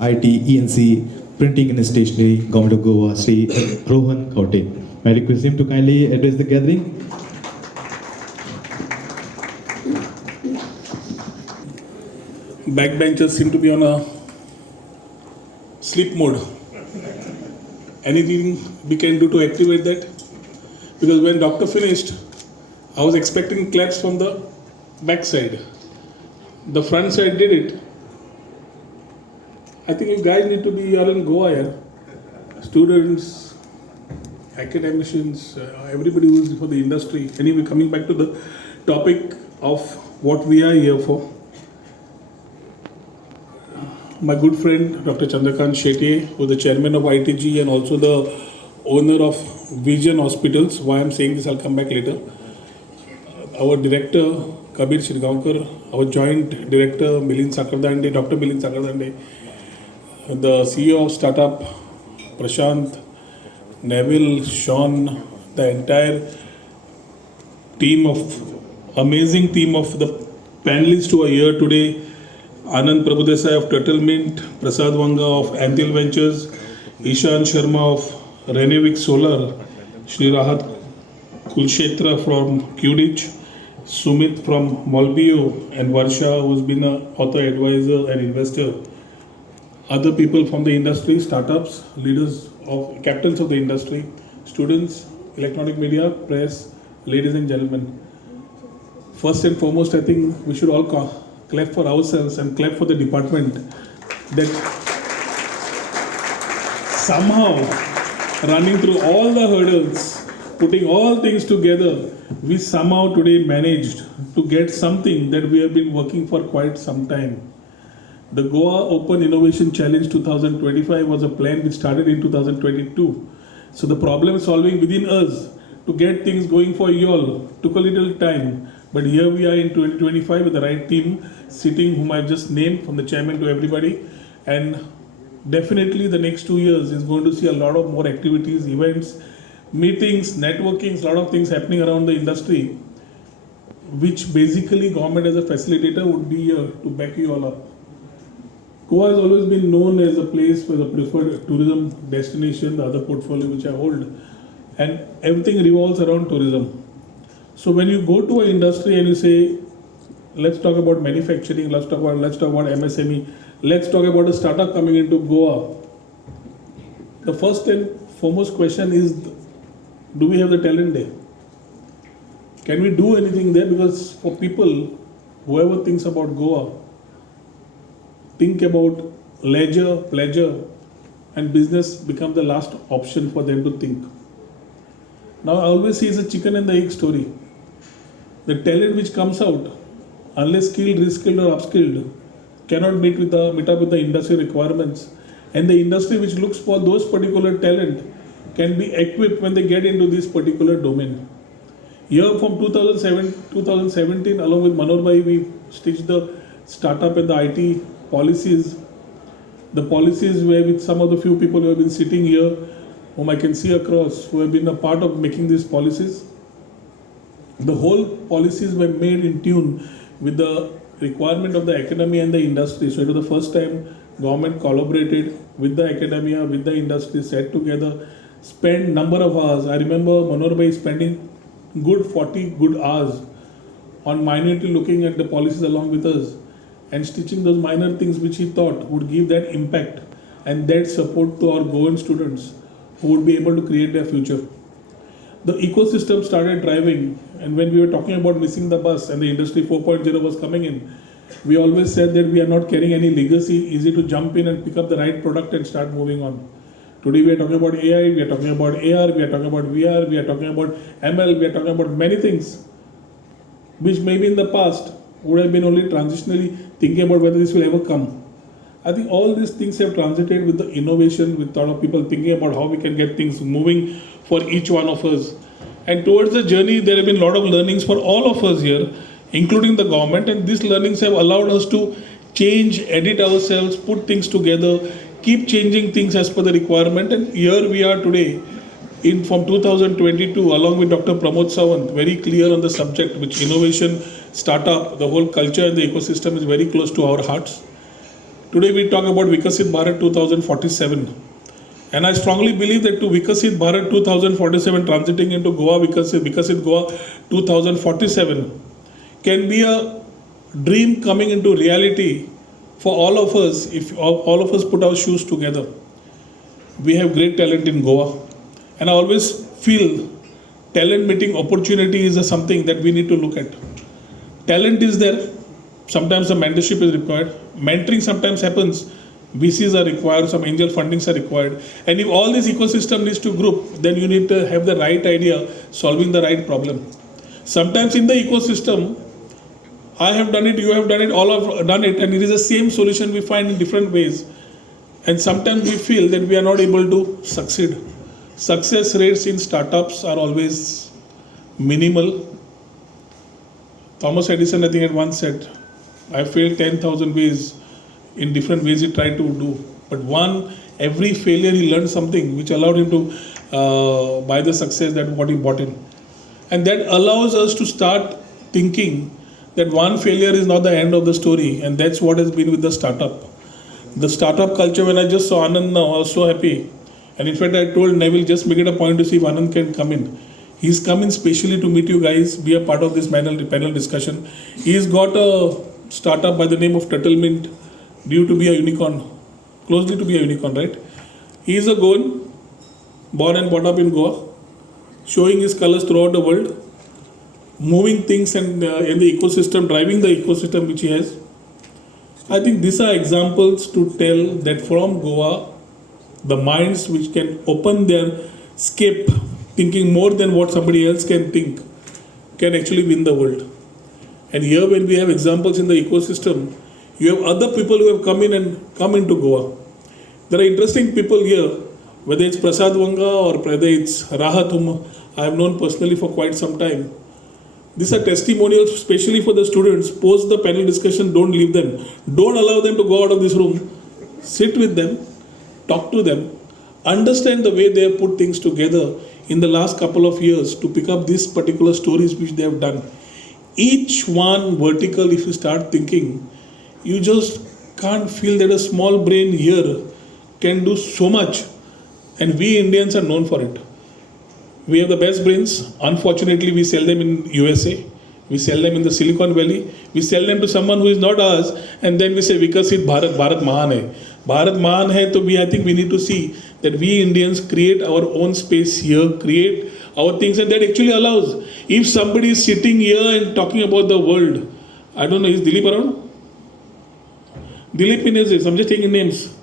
IT, ENC, Printing and Stationery, Government of Goa, Sri Rohan Khaunte. I request him to kindly address the gathering. Backbenchers seem to be on a sleep mode. Anything we can do to activate that? Because when doctor finished, I was expecting claps from the back side. The front side did it. I think you guys need to be all in Goa here. Students, academicians, everybody who's for the industry. Anyway, coming back to the topic of what we are here for. My good friend Dr. Chandrakant Shetye, who is the chairman of ITG and also the owner of Vision Hospitals. Why I'm saying this, I'll come back later. Our director Kabir Shirgaonkar, our joint director Milind Sakardande, Dr. Milind Sakardande, the CEO of startup Prashant, Neville, Sean, the entire amazing team of the panelists who are here today. Anand Prabhudesai of Turtle Mint, Prasad Vanga of Anthil Ventures, Ishan Sharma of Renewix Solar, Shri Rahat Kulshetra from Qditch, Sumit from Molbio, and Varsha, who's been an author, advisor, and investor. Other people from the industry, startups, leaders of captains of the industry, students, electronic media, press, ladies and gentlemen. First and foremost, I think we should all clap for ourselves and clap for the department that somehow running through all the hurdles, putting all things together, we somehow today managed to get something that we have been working for quite some time. The Goa Open Innovation Challenge 2025 was a plan which started in 2022. So the problem solving within us to get things going for you all took a little time. But here we are in 2025 with the right team sitting, whom I've just named, from the chairman to everybody. And definitely the next 2 years is going to see a lot of more activities, events, meetings, networking, a lot of things happening around the industry, which basically government as a facilitator would be here to back you all up. Goa has always been known as a place for the preferred tourism destination, the other portfolio which I hold, and everything revolves around tourism. So when you go to an industry and you say, let's talk about manufacturing, let's talk about MSME, let's talk about a startup coming into Goa, the first and foremost question is, do we have the talent there? Can we do anything there? Because for people, whoever thinks about Goa, think about leisure, pleasure, and business become the last option for them to think. Now I always see it's a chicken and the egg story. The talent which comes out, unless skilled, reskilled or upskilled, cannot meet up with the industry requirements. And the industry which looks for those particular talent can be equipped when they get into this particular domain. Here from 2017, along with Manor Bhai, we stitched the startup and the IT policies. The policies where with some of the few people who have been sitting here, whom I can see across, who have been a part of making these policies. The whole policies were made in tune with the requirement of the academia and the industry. So it was the first time government collaborated with the academia, with the industry, sat together, spent number of hours. I remember Manor Bhai spending good 40 good hours on minutely looking at the policies along with us and stitching those minor things which he thought would give that impact and that support to our Goan students who would be able to create their future. The ecosystem started driving, and when we were talking about missing the bus and the industry 4.0 was coming in, we always said that we are not carrying any legacy, easy to jump in and pick up the right product and start moving on. Today we are talking about AI, we are talking about AR, we are talking about VR, we are talking about ML, we are talking about many things which maybe in the past would have been only transitionally thinking about whether this will ever come. I think all these things have transited with the innovation, with a lot of people thinking about how we can get things moving for each one of us. And towards the journey, there have been a lot of learnings for all of us here, including the government. And these learnings have allowed us to change, edit ourselves, put things together, keep changing things as per the requirement. And here we are today from 2022, along with Dr. Pramod Sawant, very clear on the subject, which innovation, startup, the whole culture and the ecosystem is very close to our hearts. Today we talk about Vikasit Bharat 2047. And I strongly believe that to Vikasit Bharat 2047, transiting into Goa Vikasit Goa 2047 can be a dream coming into reality for all of us if all of us put our shoes together. We have great talent in Goa, and I always feel talent meeting opportunity is something that we need to look at. Talent is there, sometimes a mentorship is required, mentoring sometimes happens, VCs are required, some angel fundings are required, and if all this ecosystem needs to group, then you need to have the right idea, solving the right problem. Sometimes in the ecosystem, I have done it, you have done it, all have done it, and it is the same solution we find in different ways. And sometimes we feel that we are not able to succeed. Success rates in startups are always minimal. Thomas Edison, I think, had once said, I failed 10,000 ways, in different ways he tried to do. But every failure he learned something which allowed him to buy the success that what he bought in. And that allows us to start thinking that one failure is not the end of the story, and that's what has been with the startup. The startup culture, when I just saw Anand now, I was so happy. And in fact, I told Neville, just make it a point to see if Anand can come in. He's come in specially to meet you guys, be a part of this panel discussion. He's got a startup by the name of Turtle Mint, due to be a unicorn, closely to be a unicorn, right? He is a Goan, born and brought up in Goa, showing his colors throughout the world, moving things and in the ecosystem, driving the ecosystem which he has. I think these are examples to tell that from Goa, the minds which can open their scape, thinking more than what somebody else can think, can actually win the world. And here when we have examples in the ecosystem, you have other people who have come in and come into Goa. There are interesting people here, whether it's Prasad Vanga or whether it's Rahat, whom I have known personally for quite some time. These are testimonials, especially for the students. Post the panel discussion, don't leave them. Don't allow them to go out of this room. Sit with them, talk to them, understand the way they have put things together in the last couple of years to pick up these particular stories which they have done. Each one vertical, if you start thinking, you just can't feel that a small brain here can do so much. And we Indians are known for it. We have the best brains. Unfortunately, we sell them in USA. We sell them in the Silicon Valley. We sell them to someone who is not ours. And then we say, Vikasit Bharat, Bharat Mahan hai. Bharat Mahan hai, so I think we need to see that we Indians create our own space here, create our things. And that actually allows, if somebody is sitting here and talking about the world, I don't know, is Dilip around? Dilip in his, I'm just taking names.